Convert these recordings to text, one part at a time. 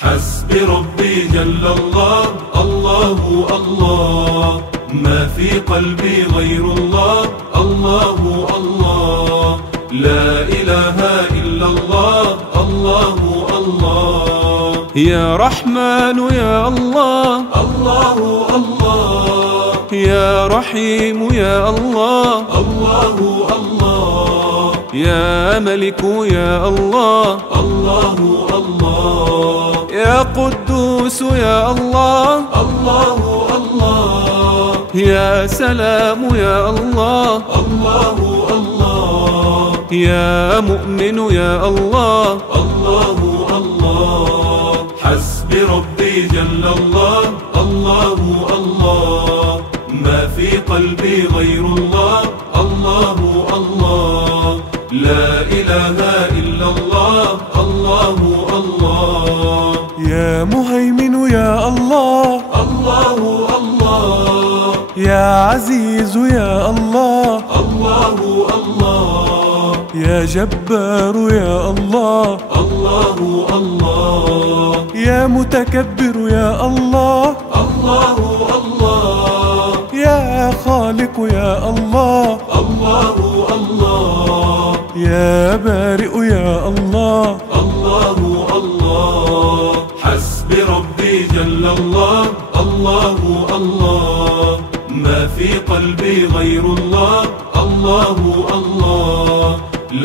حسبي ربي جل الله، الله الله، ما في قلبي غير الله، الله الله، لا إله إلا الله، الله الله. يا رحمن يا الله، الله الله، يا رحيم يا الله، الله الله، يا ملك يا الله، الله الله، يا قدوس يا الله، الله الله، يا سلام يا الله، الله الله، يا مؤمن يا الله، الله الله. حسبي ربي جل الله، الله الله، ما في قلبي غير الله، الله الله، لا إله إلا الله، الله الله. يا مهيمن يا الله، الله الله، يا عزيز يا الله، الله الله، يا جبار يا الله، الله الله، يا متكبر يا الله، الله الله، يا خالق يا الله، الله الله، يا بارئ يا الله، الله الله. حسبي ربي جل الله، الله الله، ما في قلبي غير الله، الله الله،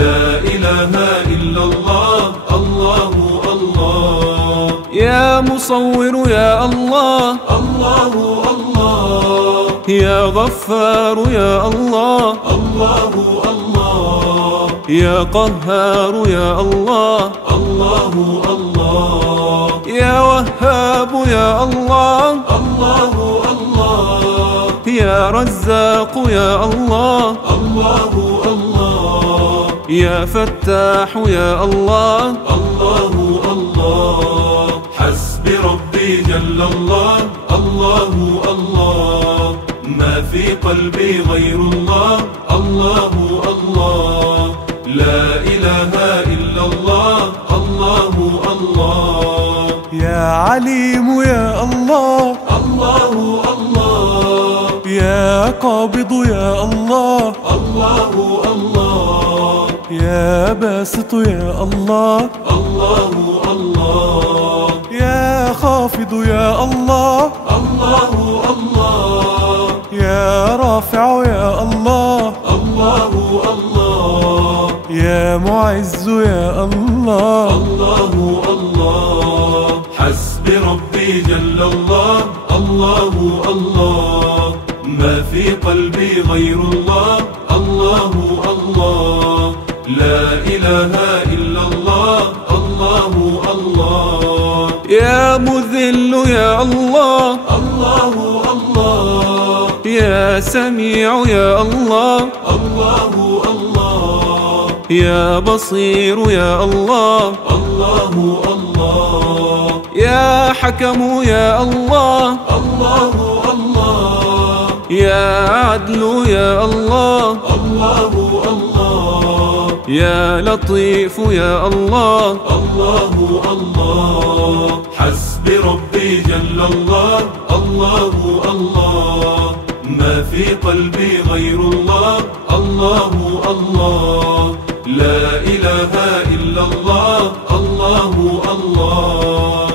لا إله إلا الله، الله الله. يا مصور يا الله، الله الله، يا غفار يا الله، الله الله، يا قهار يا الله، الله الله، يا وهاب يا الله، الله الله، يا رزاق يا الله، الله الله، يا فتاح يا الله، الله الله. حسبي ربي جل الله، الله الله، ما في قلبي غير الله، الله الله، لا إله إلا الله، الله الله. يا عليم يا الله، الله الله، يا قابض يا الله، الله الله، يا باسط يا الله، الله الله، يا خافض يا الله، الله الله، يا رافع يا الله، الله الله، يا معز يا الله، الله الله. حسبي ربي جل الله، الله الله، ما في قلبي غير الله، الله الله، لا إله إلا الله، الله الله. يا مذل يا الله، الله الله، يا سميع يا الله، الله الله، يا بصير يا الله، الله الله، يا حكم يا الله، الله الله، يا عدل يا الله، الله الله، يا لطيف يا الله، الله الله. حسبي ربي جل الله، الله الله، ما في قلبي غير الله، الله الله، لا إله إلا الله، الله الله.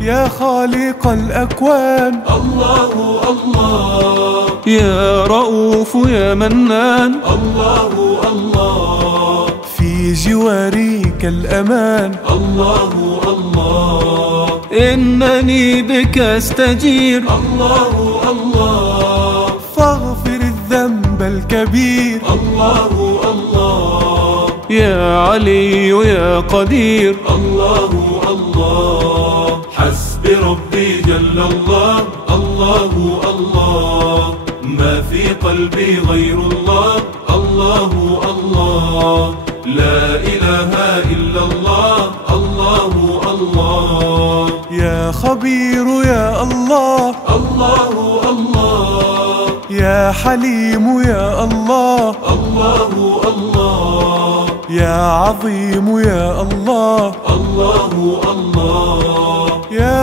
يا خالق الأكوان، الله الله، يا رؤوف يا منان، الله الله، في جواريك الأمان، الله الله، إنني بك أستجير، الله الله، فاغفر الذنب الكبير، الله الله، يا علي يا قدير، الله الله. حسبي ربي جل الله، الله الله، ما في قلبي غير الله، الله الله، لا إله إلا الله، الله الله. يا خبير يا الله، الله الله، يا حليم يا الله، الله الله، يا عظيم يا الله، الله الله،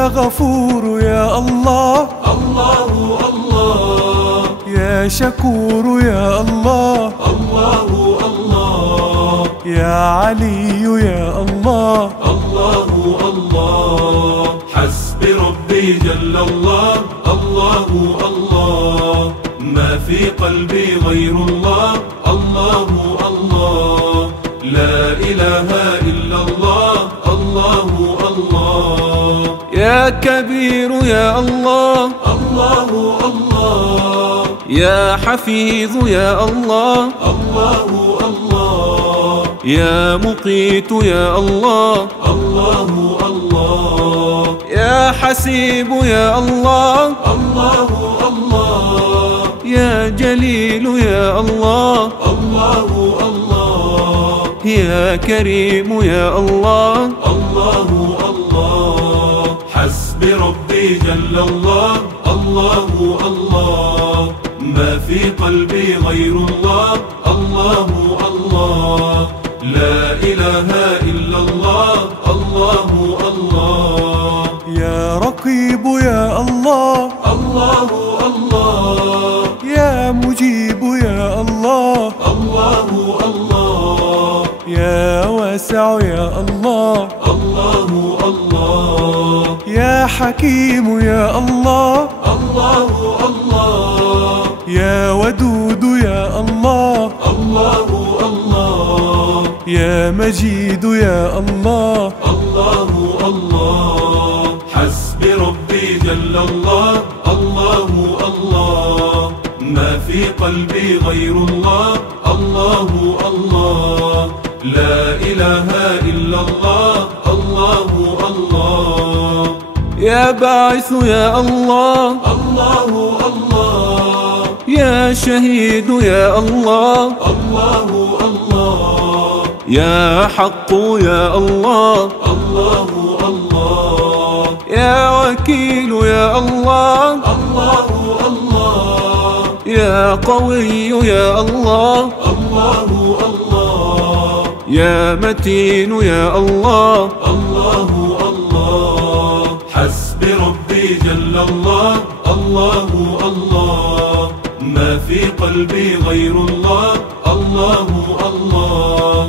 يا غفور يا الله، الله الله، يا شكور يا الله، الله الله، يا علي يا الله، الله الله، حسبي ربي جل الله، الله الله، ما في قلبي غير الله، الله الله، لا إله إلا الله، الله الله، يا كبير يا الله، الله الله، يا حفيظ يا الله، الله الله، يا مقيت يا الله، الله الله، يا حسيب يا الله، الله الله، يا جليل يا الله، الله الله، يا كريم يا الله، الله الله، حسبي ربي جل الله، الله الله، ما في قلبي غير الله، الله الله، لا إله إلا الله، الله الله، يا رقيب يا الله، الله الله، يا مجيب يا الله، الله الله، يا واسع يا الله، الله الله، يا حكيم يا الله، الله الله، يا ودود يا الله، الله الله، يا مجيد يا الله، الله الله، حسبي ربي جل الله، الله الله، ما في قلبي غير الله، الله الله، لا إله إلا الله، الله الله، يا باعث يا الله، الله الله، يا شهيد يا الله، الله الله، يا حق يا الله، الله الله، يا وكيل يا الله، الله الله، يا قوي يا الله، الله الله، يا متين يا الله، الله الله، حسبي ربي جل الله، الله الله، ما في قلبي غير الله، الله الله،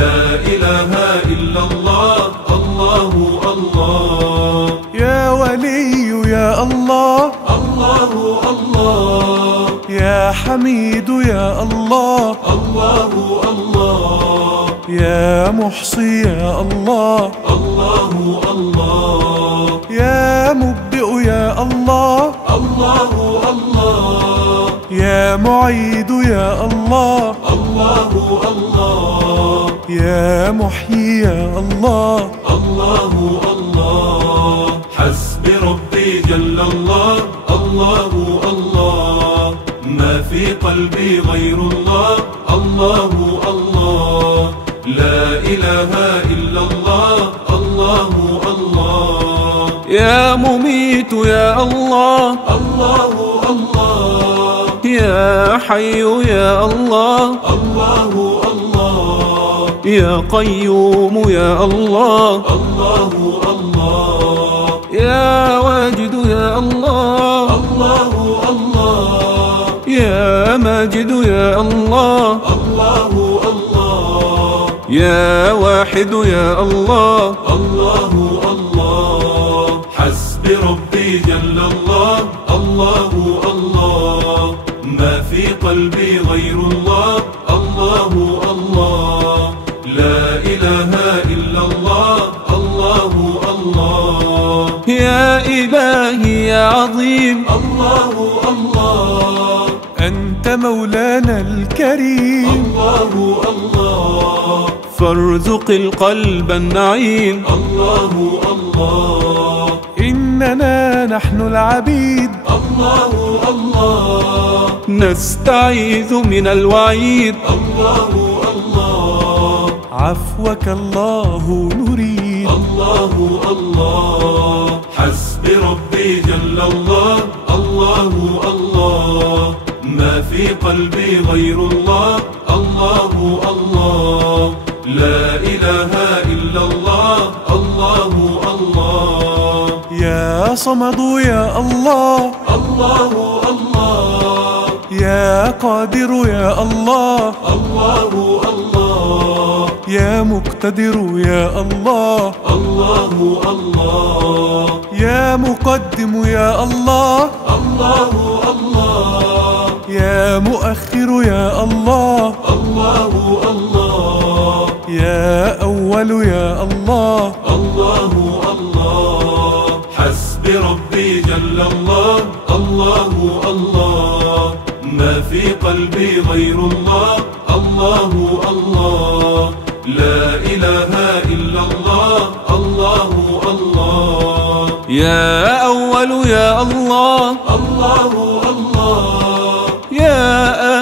لا إله إلا الله، الله الله، يا ولي يا الله، الله الله، يا حميد يا الله، الله الله، يا محصي يا الله، الله الله، يا مبدئ يا الله، الله الله، يا معيد يا الله، الله الله، يا محيي يا الله، الله الله، حسبي ربي جل الله، الله الله، ما في قلبي غير الله، الله الله، لا إله إلا الله، الله الله، يا مميت يا الله، الله الله، يا حي يا الله، الله الله، يا قيوم يا الله، الله الله، يا واجد يا الله، الله الله، يا ماجد يا الله، الله الله، يا واحد يا الله، الله الله، حسبي ربي جل الله، الله الله، ما في قلبي غير الله، الله الله، لا إله إلا الله، الله الله، يا إلهي يا عظيم، الله الله، أنت مولانا الكريم، الله الله، فارزق القلب النعيم، الله الله، إننا نحن العبيد، الله الله، نستعيذ من الوعيد، الله الله، عفوك الله نريد، الله الله، حسبي ربي جل الله، الله الله، ما في قلبي غير الله، الله الله، لا إله إلا الله، الله الله، يا صمد يا الله، الله الله، يا قادر يا الله، الله الله، يا مقتدر يا الله، الله الله، يا مقدم يا الله، الله الله، يا مؤخر يا الله، الله الله، يا أول يا الله، الله الله، حسبي ربي جل الله، الله الله، ما في قلبي غير الله، الله الله، لا إله إلا الله، الله الله، يا أول يا الله، الله الله، يا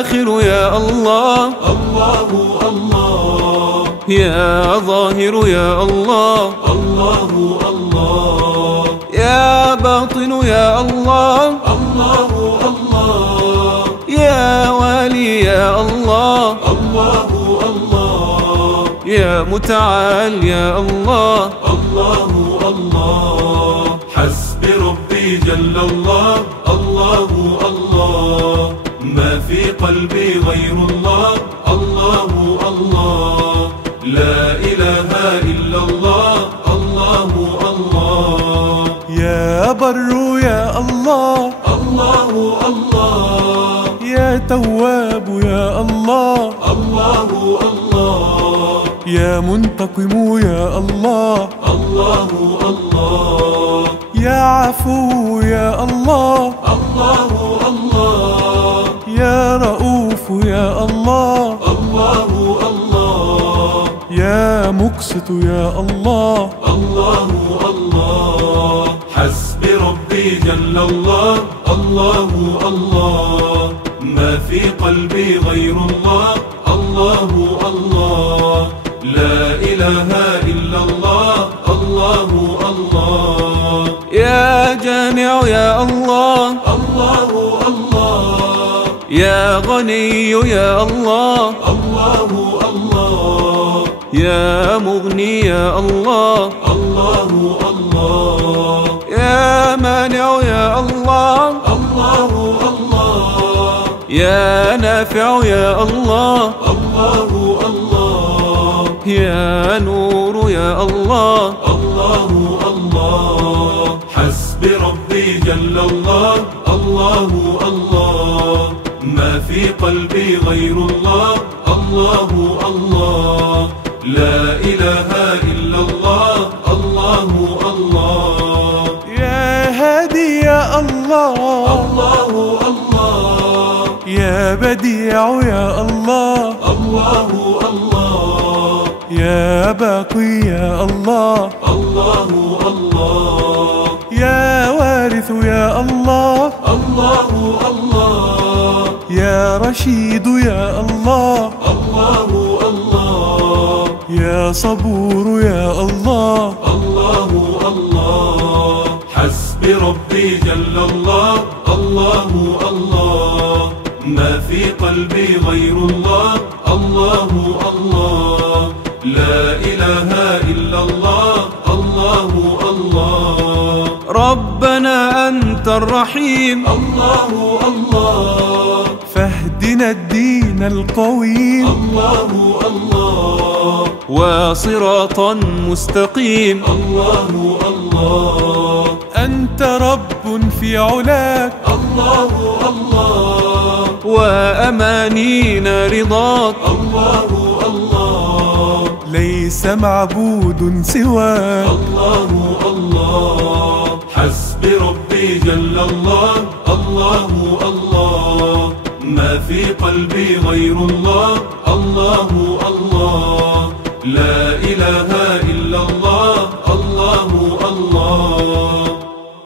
آخر يا الله، الله الله، يا ظاهر يا الله، الله الله، يا باطن يا الله، الله الله، يا والي يا الله، الله الله، يا متعال يا الله، الله الله، حسبي ربي جل الله، الله الله، ما في قلبي غير الله، الله الله، لا إله إلا الله، الله الله، يا بر يا الله، الله الله، يا تواب يا الله، الله الله، يا منتقم يا الله، الله الله، يا عفو يا الله، الله الله، يا رؤوف يا الله، الله الله، يا مقسط يا الله، الله الله، حسبي ربي جل الله، الله الله، ما في قلبي غير الله، الله الله، لا إله إلا الله، الله الله، يا جامع يا الله، الله الله، يا غني يا الله، الله الله، يا مغني يا الله، الله الله، يا مانع يا الله، الله الله، يا نافع يا الله، الله الله، يا نور يا الله، الله الله، حسبي ربي جل الله، الله الله، ما في قلبي غير الله، الله الله، لا إله إلا الله، الله الله، يا هادي يا الله، الله الله، يا بديع يا الله، الله الله، يا باقي يا الله، الله الله، يا وارث يا الله، الله الله، يا رشيد يا الله، الله الله، يا صبور يا الله، الله الله، حسبي ربي جل الله، الله الله، ما في قلبي غير الله، الله الله، لا إله إلا الله، الله الله، ربنا أنت الرحيم، الله الله، فاهدنا الدين القويم، الله الله، وصراطا مستقيم، الله الله، أنت رب في علاك، الله الله، وأمانينا رضاك، الله الله، ليس معبود سواك، الله الله، حسبي ربي جل الله، الله الله، ما في قلبي غير الله، الله الله، لا إله